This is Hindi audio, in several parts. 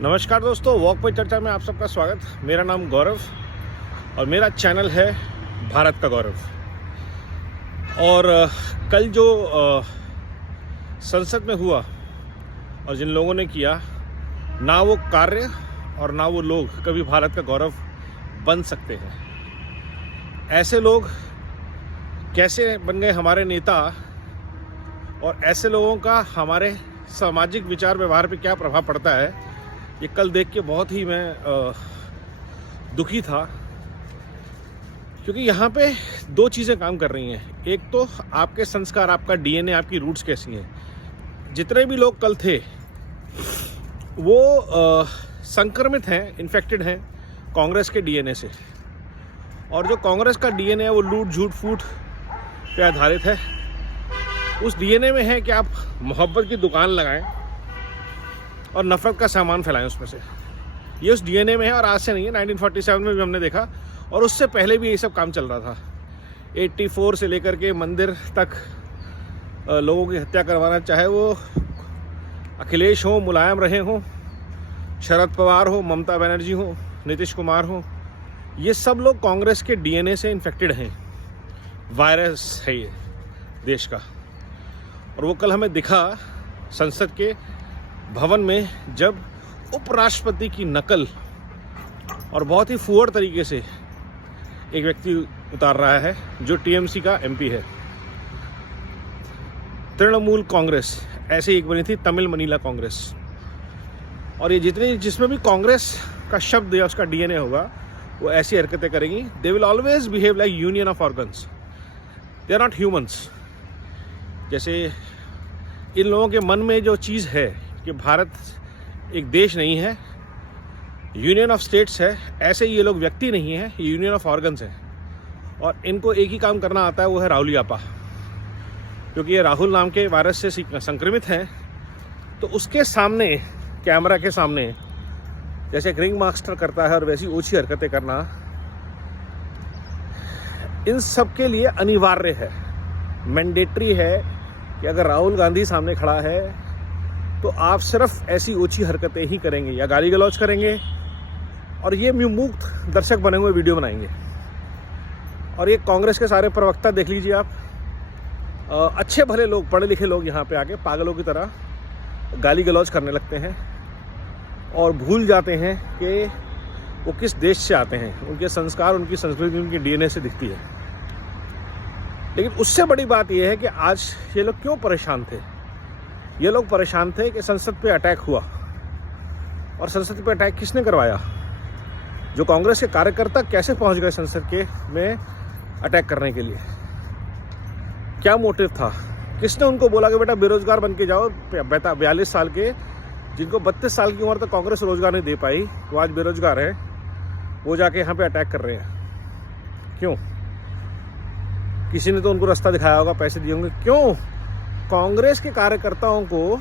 नमस्कार दोस्तों, वॉक पे चर्चा में आप सबका स्वागत। मेरा नाम गौरव और मेरा चैनल है भारत का गौरव। और कल जो संसद में हुआ और जिन लोगों ने किया, ना वो कार्य और ना वो लोग कभी भारत का गौरव बन सकते हैं। ऐसे लोग कैसे बन गए हमारे नेता और ऐसे लोगों का हमारे सामाजिक विचार व्यवहार पे क्या प्रभाव पड़ता है, ये कल देख के बहुत ही मैं दुखी था। क्योंकि यहाँ पे दो चीज़ें काम कर रही हैं। एक तो आपके संस्कार, आपका डीएनए, आपकी रूट्स कैसी हैं। जितने भी लोग कल थे वो संक्रमित हैं, इन्फेक्टेड हैं कांग्रेस के डीएनए से। और जो कांग्रेस का डीएनए है वो लूट झूठ फूट पे आधारित है। उस डीएनए में है कि आप मोहब्बत की दुकान लगाएं और नफरत का सामान फैलाएं उसमें से। ये उस डीएनए में है और आज से नहीं है। 1947 में भी हमने देखा और उससे पहले भी यही सब काम चल रहा था। 84 से लेकर के मंदिर तक लोगों की हत्या करवाना, चाहे वो अखिलेश हो, मुलायम रहे हो, शरद पवार हो, ममता बनर्जी हो, नीतीश कुमार हो, ये सब लोग कांग्रेस के डीएनए से इन्फेक्टेड हैं। वायरस है ये देश का। और वो कल हमें दिखा संसद के भवन में, जब उपराष्ट्रपति की नकल और बहुत ही फुअर तरीके से एक व्यक्ति उतार रहा है जो टीएमसी का एमपी है। तृणमूल कांग्रेस ऐसे एक बनी थी, तमिल मनीला कांग्रेस। और ये जिसमें भी कांग्रेस का शब्द या उसका डीएनए होगा वो ऐसी हरकतें करेंगी। They will always behave like union of organs. They are not humans. जैसे इन लोगों के मन में जो चीज़ है कि भारत एक देश नहीं है, यूनियन ऑफ स्टेट्स है, ऐसे ये लोग व्यक्ति नहीं है, ये यूनियन ऑफ ऑर्गन्स है। और इनको एक ही काम करना आता है, वो है राहुल यापा। क्योंकि ये राहुल नाम के वायरस से संक्रमित हैं, तो उसके सामने, कैमरा के सामने जैसे एक रिंग मास्टर करता है और वैसी ऊंची हरकतें करना इन सब के लिए अनिवार्य है, मैंडेटरी है कि अगर राहुल गांधी सामने खड़ा है तो आप सिर्फ ऐसी ऊंची हरकतें ही करेंगे या गाली गलौज करेंगे और ये मुक्त दर्शक बने हुए वीडियो बनाएंगे। और ये कांग्रेस के सारे प्रवक्ता देख लीजिए आप, अच्छे भले लोग, पढ़े लिखे लोग यहाँ पे आके पागलों की तरह गाली गलौज करने लगते हैं और भूल जाते हैं कि वो किस देश से आते हैं। उनके संस्कार, उनकी संस्कृति, उनकी डीएनए से दिखती है। लेकिन उससे बड़ी बात यह है कि आज ये लोग क्यों परेशान थे। ये लोग परेशान थे कि संसद पे अटैक हुआ। और संसद पे अटैक किसने करवाया? जो कांग्रेस के कार्यकर्ता कैसे पहुंच गए संसद के में अटैक करने के लिए? क्या मोटिव था? किसने उनको बोला कि बेटा बेरोजगार बन के जाओ? 42 साल के, जिनको 32 साल की उम्र तक कांग्रेस रोजगार नहीं दे पाई, वो आज बेरोजगार हैं, वो जाके यहाँ पे अटैक कर रहे हैं। क्यों? किसी ने तो उनको रास्ता दिखाया होगा, पैसे दिए होंगे। क्यों कांग्रेस के कार्यकर्ताओं को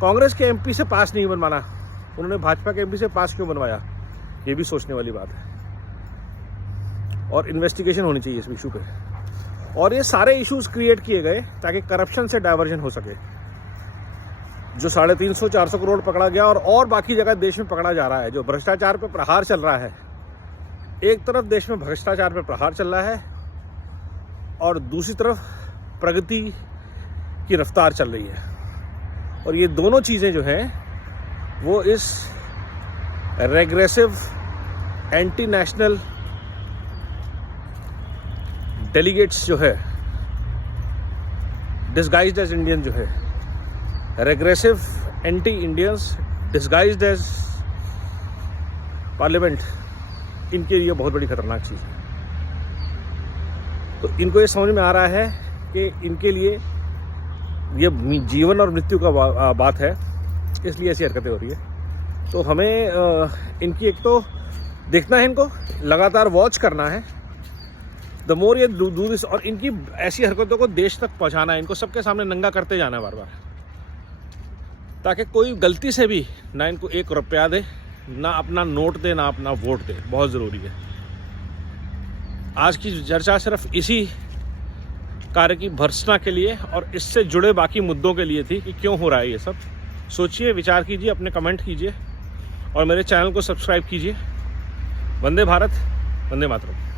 कांग्रेस के एमपी से पास नहीं बनवाना? उन्होंने भाजपा के एमपी से पास क्यों बनवाया? ये भी सोचने वाली बात है। और इन्वेस्टिगेशन होनी चाहिए इस इशू पे। और ये सारे इश्यूज क्रिएट किए गए ताकि करप्शन से डाइवर्जन हो सके। जो 350-400 करोड़ पकड़ा गया और बाकी जगह देश में पकड़ा जा रहा है, जो भ्रष्टाचार पे प्रहार चल रहा है। एक तरफ देश में भ्रष्टाचार पे प्रहार चल रहा है और दूसरी तरफ प्रगति की रफ्तार चल रही है। और ये दोनों चीज़ें जो हैं वो इस रेग्रेसिव एंटी नेशनल डेलीगेट्स जो है, डिस्गाइज्ड एज इंडियन जो है, regressive anti Indians disguised as parliament, इनके लिए बहुत बड़ी खतरनाक चीज़ है। तो इनको ये समझ में आ रहा है कि इनके लिए ये जीवन और मृत्यु का बात है, इसलिए ऐसी हरकतें हो रही है। तो हमें इनकी एक तो देखना है, इनको लगातार वॉच करना है। द मोर ये डू दिस, और इनकी ऐसी हरकतों को देश तक पहुंचाना है, इनको सबके सामने नंगा करते जाना है बार बार, ताकि कोई गलती से भी ना इनको 1 रुपया दे, ना अपना नोट दे, ना अपना वोट दे। बहुत ज़रूरी है। आज की चर्चा सिर्फ इसी कार्य की भर्त्सना के लिए और इससे जुड़े बाकी मुद्दों के लिए थी कि क्यों हो रहा है ये सब। सोचिए, विचार कीजिए, अपने कमेंट कीजिए। और मेरे चैनल को सब्सक्राइब कीजिए। वंदे भारत, वंदे मातरम।